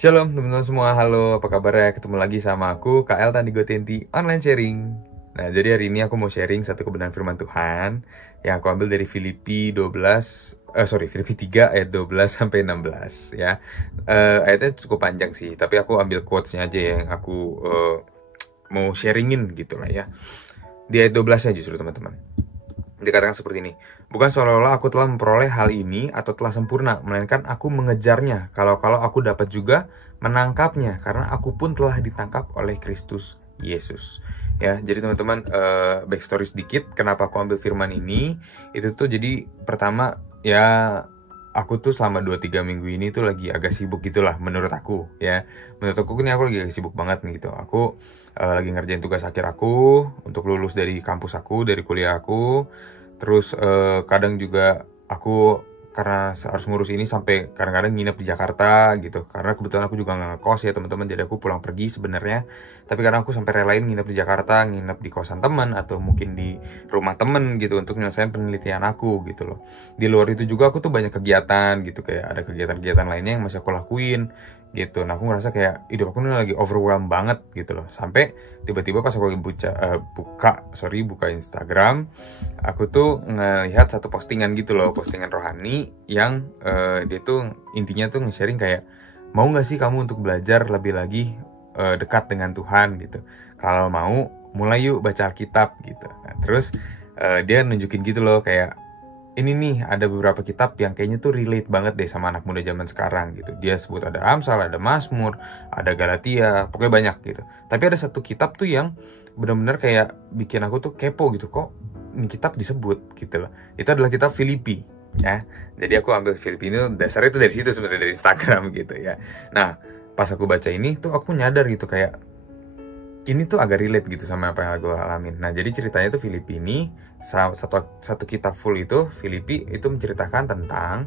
Shalom teman-teman semua, halo apa kabar ya? Ketemu lagi sama aku, KL Tandi Gotenti Online Sharing. Nah, jadi hari ini aku mau sharing satu kebenaran firman Tuhan yang aku ambil dari Filipi 3 ayat 12 sampai 16 ya. Ayatnya cukup panjang sih, tapi aku ambil quotes-nya aja yang aku mau sharingin gitu lah ya. Di ayat 12-nya justru teman-teman. Dikatakan seperti ini, bukan seolah-olah aku telah memperoleh hal ini atau telah sempurna, melainkan aku mengejarnya, kalau aku dapat juga menangkapnya, karena aku pun telah ditangkap oleh Kristus Yesus. Ya, jadi teman-teman, backstory sedikit, kenapa aku ambil firman ini, itu tuh jadi pertama, ya aku tuh selama 2-3 minggu ini tuh lagi agak sibuk gitulah, menurut aku ya. Menurut aku ini aku lagi agak sibuk banget nih gitu. Aku lagi ngerjain tugas akhir aku untuk lulus dari kampus aku, dari kuliah aku. Terus kadang juga aku karena harus ngurus ini sampai kadang-kadang nginep di Jakarta gitu. Karena kebetulan aku juga nggak ngekos ya teman-teman, jadi aku pulang pergi sebenarnya. Tapi kadang aku sampai relain nginep di Jakarta, nginep di kosan teman atau mungkin di rumah temen gitu untuk nyelesain penelitian aku gitu loh. Di luar itu juga aku tuh banyak kegiatan gitu, kayak ada kegiatan-kegiatan lainnya yang masih aku lakuin gitu. Nah, aku ngerasa kayak hidup aku ini lagi overwhelmed banget gitu loh. Sampai tiba-tiba pas aku lagi buka Instagram, aku tuh ngelihat satu postingan gitu loh, postingan rohani yang dia tuh intinya tuh nge-sharing kayak, mau nggak sih kamu untuk belajar lebih lagi dekat dengan Tuhan gitu. Kalau mau, mulai yuk baca Alkitab gitu. Nah, terus dia nunjukin gitu loh kayak, ini nih ada beberapa kitab yang kayaknya tuh relate banget deh sama anak muda zaman sekarang gitu. Dia sebut ada Amsal, ada Mazmur, ada Galatia, pokoknya banyak gitu. Tapi ada satu kitab tuh yang benar-benar kayak bikin aku tuh kepo gitu, kok ini kitab disebut gitu loh. Itu adalah kitab Filipi ya. Jadi aku ambil Filipi ini dasarnya itu dari situ sebenarnya, dari Instagram gitu ya. Nah, pas aku baca ini tuh aku nyadar gitu kayak ini tuh agak relate gitu sama apa yang gue alamin. Nah, jadi ceritanya tuh Filipi ini satu kitab full itu Filipi itu menceritakan tentang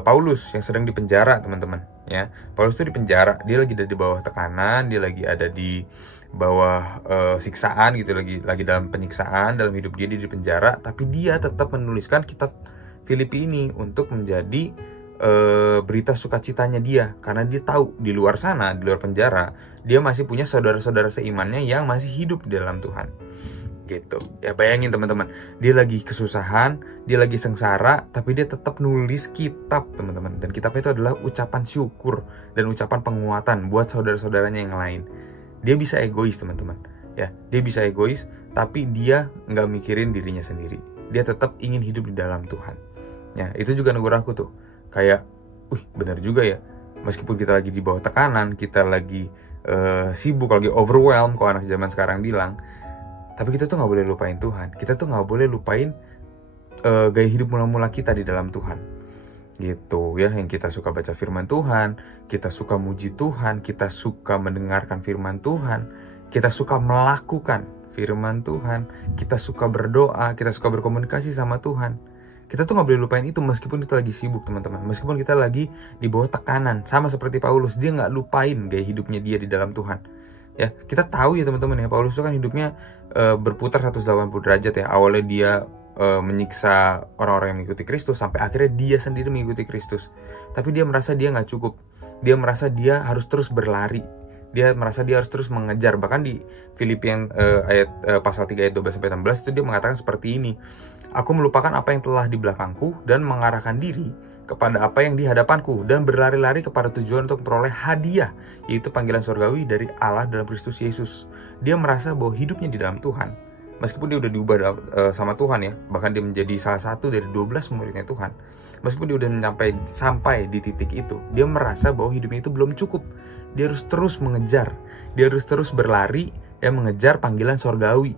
Paulus yang sedang dipenjara, teman-teman ya. Paulus tuh dipenjara, dia lagi ada di bawah tekanan, dia lagi ada di bawah siksaan gitu, lagi dalam penyiksaan dalam hidup dia di penjara, tapi dia tetap menuliskan kitab Filipi ini untuk menjadi berita sukacitanya dia, karena dia tahu di luar sana, di luar penjara, dia masih punya saudara-saudara seimannya yang masih hidup di dalam Tuhan gitu. Ya bayangin teman-teman, dia lagi kesusahan, dia lagi sengsara, tapi dia tetap nulis kitab, teman-teman. Dan kitabnya itu adalah ucapan syukur dan ucapan penguatan buat saudara-saudaranya yang lain. Dia bisa egois, teman-teman ya, dia bisa egois, tapi dia nggak mikirin dirinya sendiri. Dia tetap ingin hidup di dalam Tuhan ya. Itu juga negur aku tuh kayak, benar juga ya. Meskipun kita lagi di bawah tekanan, kita lagi sibuk, lagi overwhelmed, kalau anak zaman sekarang bilang, tapi kita tuh nggak boleh lupain Tuhan. Kita tuh nggak boleh lupain gaya hidup mula-mula kita di dalam Tuhan, gitu ya. Yang kita suka baca firman Tuhan, kita suka muji Tuhan, kita suka mendengarkan firman Tuhan, kita suka melakukan firman Tuhan, kita suka berdoa, kita suka berkomunikasi sama Tuhan. Kita tuh nggak boleh lupain itu meskipun kita lagi sibuk, teman-teman. Meskipun kita lagi di bawah tekanan, sama seperti Paulus, dia nggak lupain gaya hidupnya dia di dalam Tuhan. Ya, kita tahu ya teman-teman ya, Paulus itu kan hidupnya berputar 180 derajat ya. Awalnya dia menyiksa orang-orang yang mengikuti Kristus, sampai akhirnya dia sendiri mengikuti Kristus. Tapi dia merasa dia nggak cukup. Dia merasa dia harus terus berlari. Dia merasa dia harus terus mengejar. Bahkan di Filipi yang pasal 3 ayat 12 sampai 16 itu dia mengatakan seperti ini. Aku melupakan apa yang telah di belakangku dan mengarahkan diri kepada apa yang di hadapanku, dan berlari-lari kepada tujuan untuk memperoleh hadiah, yaitu panggilan surgawi dari Allah dalam Kristus Yesus. Dia merasa bahwa hidupnya di dalam Tuhan, meskipun dia udah diubah sama Tuhan ya, bahkan dia menjadi salah satu dari 12 muridnya Tuhan. Meskipun dia udah sampai di titik itu, dia merasa bahwa hidupnya itu belum cukup. Dia harus terus mengejar, dia harus terus berlari ya, mengejar panggilan surgawi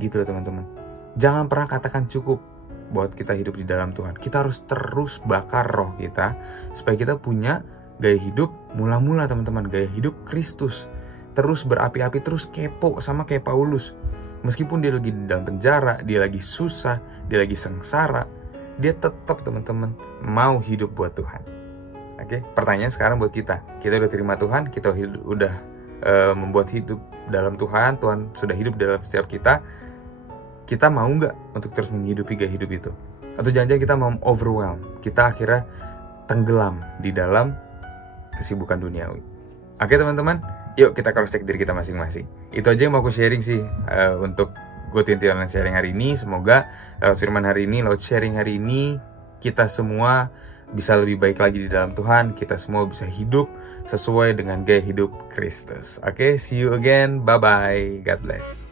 gitu loh teman-teman. Jangan pernah katakan cukup buat kita hidup di dalam Tuhan. Kita harus terus bakar roh kita supaya kita punya gaya hidup mula-mula, teman-teman, gaya hidup Kristus. Terus berapi-api, terus kepo sama kayak Paulus. Meskipun dia lagi di dalam penjara, dia lagi susah, dia lagi sengsara, dia tetap, teman-teman, mau hidup buat Tuhan. Oke, pertanyaan sekarang buat kita. Kita udah terima Tuhan, kita udah membuat hidup dalam Tuhan, Tuhan sudah hidup dalam setiap kita. Kita mau nggak untuk terus menghidupi gaya hidup itu? Atau jangan-jangan kita mau overwhelm, kita akhirnya tenggelam di dalam kesibukan duniawi. Oke teman-teman, yuk kita cross check diri kita masing-masing. Itu aja yang mau aku sharing sih untuk GoTwenty Online Sharing hari ini. Semoga lewat firman hari ini, lewat sharing hari ini, kita semua bisa lebih baik lagi di dalam Tuhan. Kita semua bisa hidup sesuai dengan gaya hidup Kristus. Oke, see you again. Bye-bye. God bless.